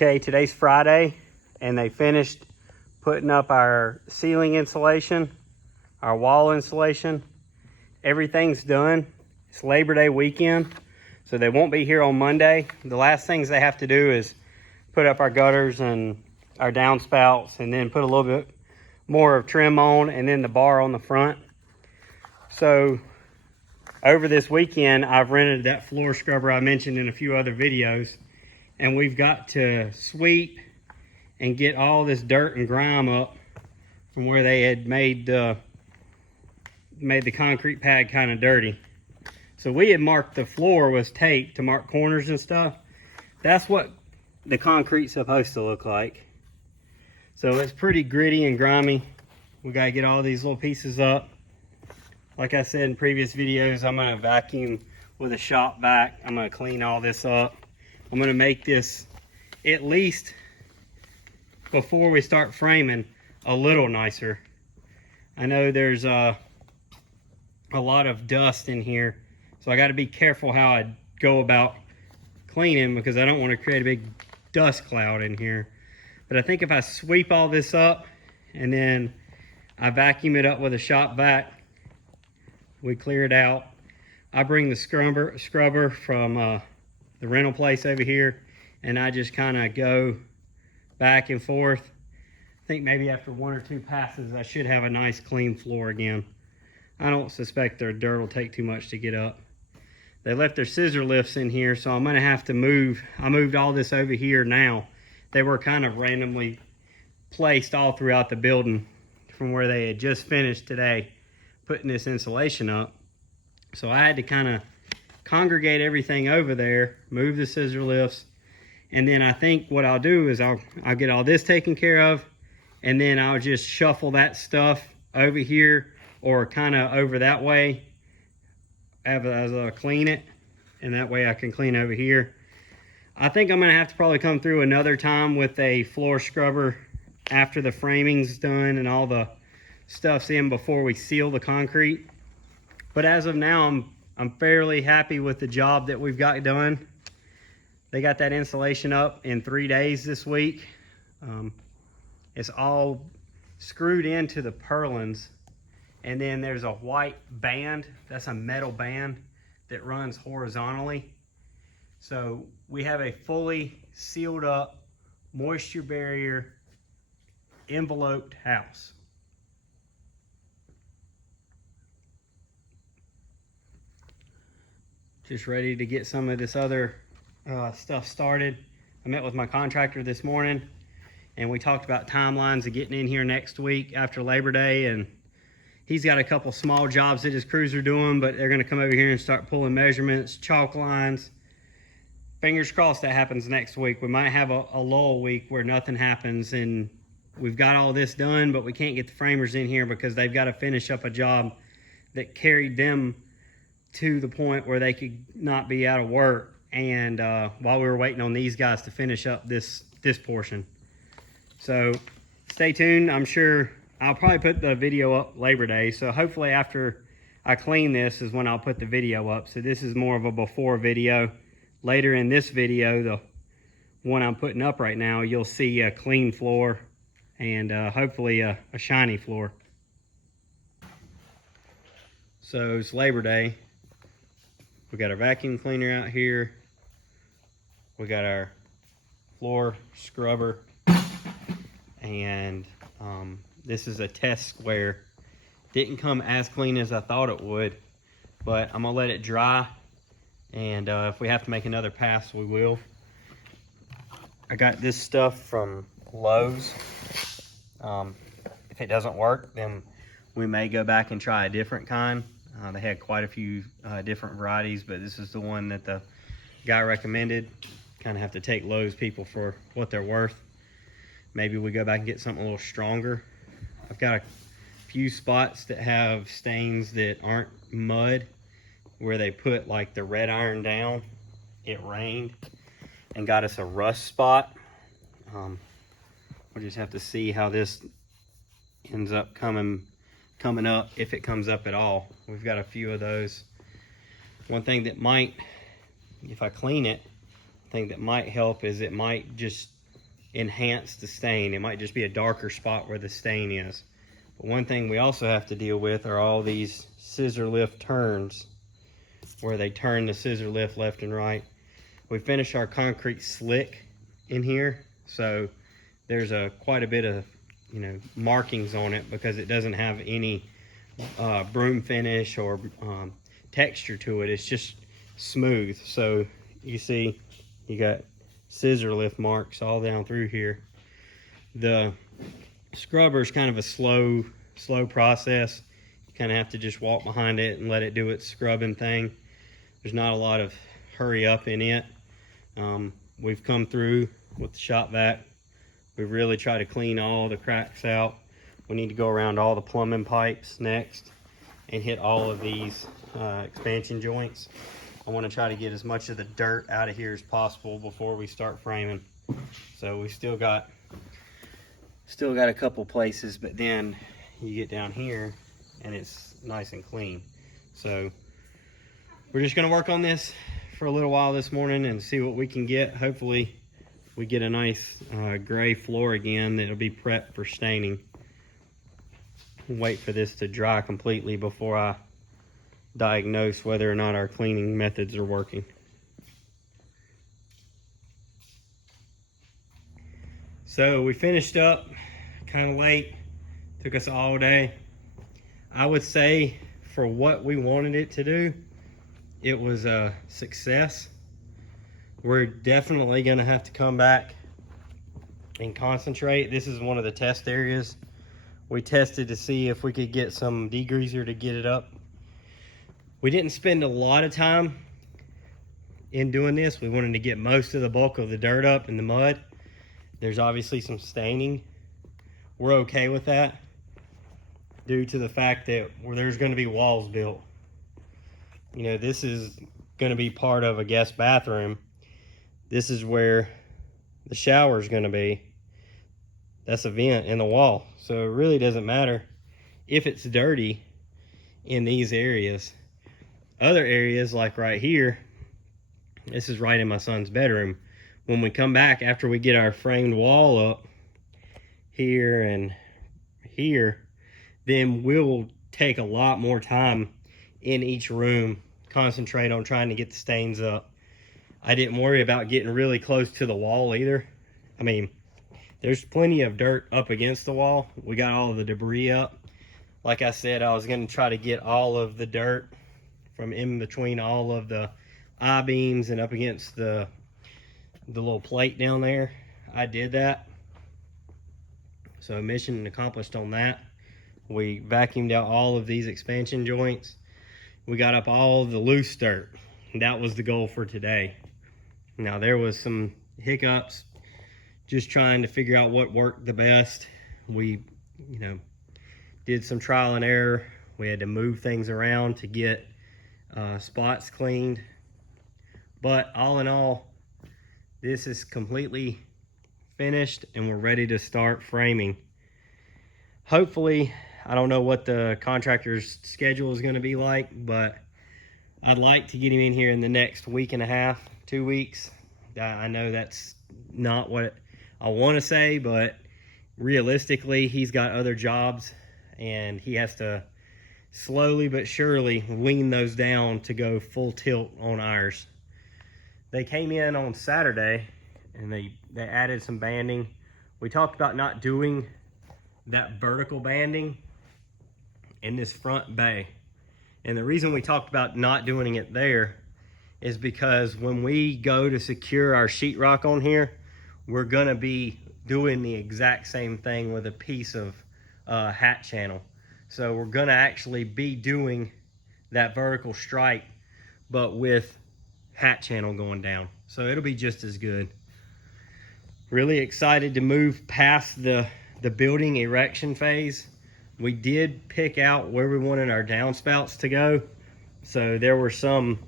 Okay, today's Friday, and they finished putting up our ceiling insulation, our wall insulation. Everything's done. It's Labor Day weekend, so they won't be here on Monday. The last things they have to do is put up our gutters and our downspouts, and then put a little bit more of trim on, and then the bar on the front. So over this weekend, I've rented that floor scrubber I mentioned in a few other videos, and we've got to sweep and get all this dirt and grime up from where they had made the concrete pad kind of dirty. So we had marked the floor with tape to mark corners and stuff. That's what the concrete's supposed to look like. So it's pretty gritty and grimy. We gotta get all these little pieces up. Like I said in previous videos, I'm gonna vacuum with a shop vac. I'm gonna clean all this up. I'm gonna make this, at least before we start framing, a little nicer. I know there's a lot of dust in here, so I gotta be careful how I go about cleaning, because I don't want to create a big dust cloud in here. But I think if I sweep all this up and then I vacuum it up with a shop vac, we clear it out. I bring the scrubber from the rental place over here, and I just kind of go back and forth. I think maybe after one or two passes, I should have a nice clean floor again. I don't suspect their dirt will take too much to get up. They left their scissor lifts in here, so I'm gonna have to move. I moved all this over here now. They were kind of randomly placed all throughout the building from where they had just finished today putting this insulation up. So I had to kind of congregate everything over there, move the scissor lifts, and then I think what I'll do is I'll get all this taken care of, and then I'll just shuffle that stuff over here or kind of over that way as I clean it, and that way I can clean over here. I think I'm gonna have to probably come through another time with a floor scrubber after the framing's done and all the stuff's in before we seal the concrete. But as of now, I'm fairly happy with the job that we've got done. They got that insulation up in 3 days this week. It's all screwed into the purlins, and then there's a white band, that's a metal band that runs horizontally. So we have a fully sealed up, moisture barrier, enveloped house. Just ready to get some of this other stuff started. I met with my contractor this morning, and we talked about timelines of getting in here next week after Labor Day, and he's got a couple small jobs that his crews are doing, but they're gonna come over here and start pulling measurements, chalk lines. Fingers crossed that happens next week. We might have a lull week where nothing happens, and we've got all this done, but we can't get the framers in here because they've got to finish up a job that carried them to the point where they could not be out of work, and while we were waiting on these guys to finish up this portion. So stay tuned. I'm sure I'll probably put the video up Labor Day, so hopefully after I clean this is when I'll put the video up. So this is more of a before video. Later in this video, the one I'm putting up right now, you'll see a clean floor and hopefully a shiny floor. So it's Labor Day. We got our vacuum cleaner out here. We got our floor scrubber. And this is a test square. Didn't come as clean as I thought it would, but I'm gonna let it dry. And if we have to make another pass, we will. I got this stuff from Lowe's. If it doesn't work, then we may go back and try a different kind. They had quite a few different varieties, but this is the one that the guy recommended. Kind of have to take Lowe's people for what they're worth. Maybe we go back and get something a little stronger. I've got a few spots that have stains that aren't mud, where they put like the red iron down. It rained and got us a rust spot. We'll just have to see how this ends up coming up, if it comes up at all. We've got a few of those. One thing that might, if I clean it, thing that might help is it might just enhance the stain. It might just be a darker spot where the stain is. But one thing we also have to deal with are all these scissor lift turns where they turn the scissor lift left and right. We finished our concrete slick in here, so there's quite a bit of markings on it because it doesn't have any broom finish or texture to it. It's just smooth. So you see you got scissor lift marks all down through here. The scrubber is kind of a slow process. You kind of have to just walk behind it and let it do its scrubbing thing. There's not a lot of hurry up in it. We've come through with the shop vac. We've really tried to clean all the cracks out. We need to go around all the plumbing pipes next and hit all of these expansion joints. I want to try to get as much of the dirt out of here as possible before we start framing. So we still got a couple places, but then you get down here and it's nice and clean. So we're just going to work on this for a little while this morning and see what we can get. Hopefully we get a nice gray floor again that'll be prepped for staining. Wait for this to dry completely before I diagnose whether or not our cleaning methods are working. So we finished up kind of late, took us all day. I would say for what we wanted it to do, it was a success. We're definitely gonna have to come back and concentrate. This is one of the test areas. We tested to see if we could get some degreaser to get it up. We didn't spend a lot of time in doing this. We wanted to get most of the bulk of the dirt up in the mud. There's obviously some staining. We're okay with that due to the fact that there's going to be walls built. This is going to be part of a guest bathroom. This is where the shower is going to be. That's a vent in the wall. So it really doesn't matter if it's dirty in these areas. Other areas, like right here, this is right in my son's bedroom. When we come back after we get our framed wall up here and here, then we'll take a lot more time in each room, concentrate on trying to get the stains up. I didn't worry about getting really close to the wall either. I mean, there's plenty of dirt up against the wall. We got all of the debris up. Like I said, I was going to try to get all of the dirt from in between all of the I-beams and up against the little plate down there. I did that. So mission accomplished on that. We vacuumed out all of these expansion joints. We got up all the loose dirt. That was the goal for today. Now there was some hiccups just trying to figure out what worked the best. We, did some trial and error. We had to move things around to get spots cleaned. But all in all, this is completely finished and we're ready to start framing. Hopefully, I don't know what the contractor's schedule is going to be like, but I'd like to get him in here in the next week and a half, 2 weeks. I know that's not what I want to say, but realistically, he's got other jobs and he has to slowly but surely wean those down to go full tilt on ours. They came in on Saturday and they added some banding. We talked about not doing that vertical banding in this front bay. And the reason we talked about not doing it there is because when we go to secure our sheetrock on here, we're gonna be doing the exact same thing with a piece of hat channel. So we're gonna actually be doing that vertical stripe, but with hat channel going down. So it'll be just as good. Really excited to move past the building erection phase. We did pick out where we wanted our downspouts to go. So there were some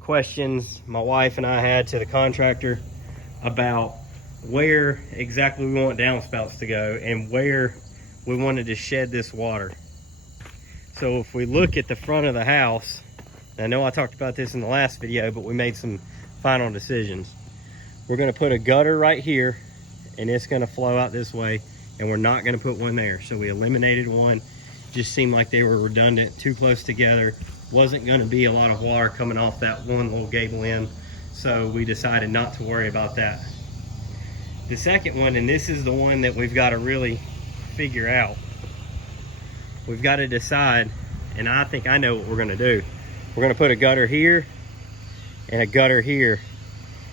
questions my wife and I had to the contractor about where exactly we want downspouts to go and where we wanted to shed this water. So if we look at the front of the house, I know I talked about this in the last video, but we made some final decisions. we're gonna put a gutter right here, and it's gonna flow out this way, and we're not gonna put one there. So we eliminated one. Just seemed like they were redundant, too close together. Wasn't gonna be a lot of water coming off that one little gable end. So we decided not to worry about that. The second one, and this is the one that we've got to really figure out. We've got to decide, and I think I know what we're gonna do. We're gonna put a gutter here and a gutter here,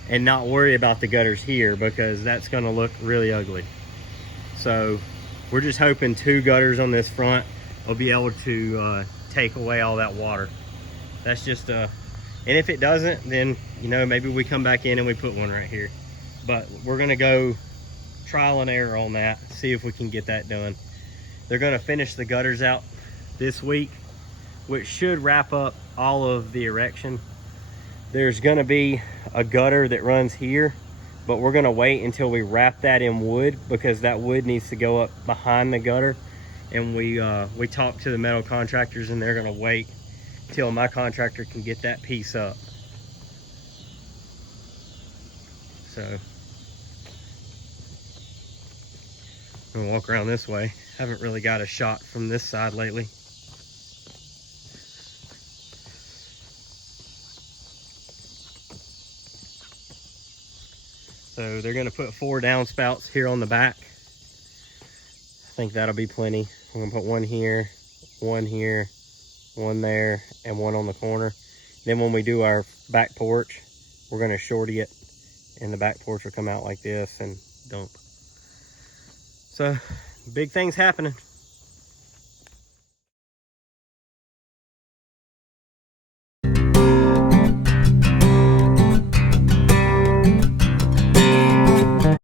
and not worry about the gutters here, because that's gonna look really ugly. So we're just hoping 2 gutters on this front will be able to take away all that water. That's just and if it doesn't, then, you know, maybe we come back in and we put one right here. But we're gonna go trial and error on that, see if we can get that done. They're gonna finish the gutters out this week, which should wrap up all of the erection. There's gonna be a gutter that runs here, but we're gonna wait until we wrap that in wood, because that wood needs to go up behind the gutter. And we talked to the metal contractors, and they're gonna wait till my contractor can get that piece up. So I'm gonna walk around this way. Haven't really got a shot from this side lately. So they're gonna put 4 downspouts here on the back. I think that'll be plenty. I'm gonna put one here, one there, and one on the corner. Then when we do our back porch, we're gonna shorty it, and the back porch will come out like this and dump. So big things happening.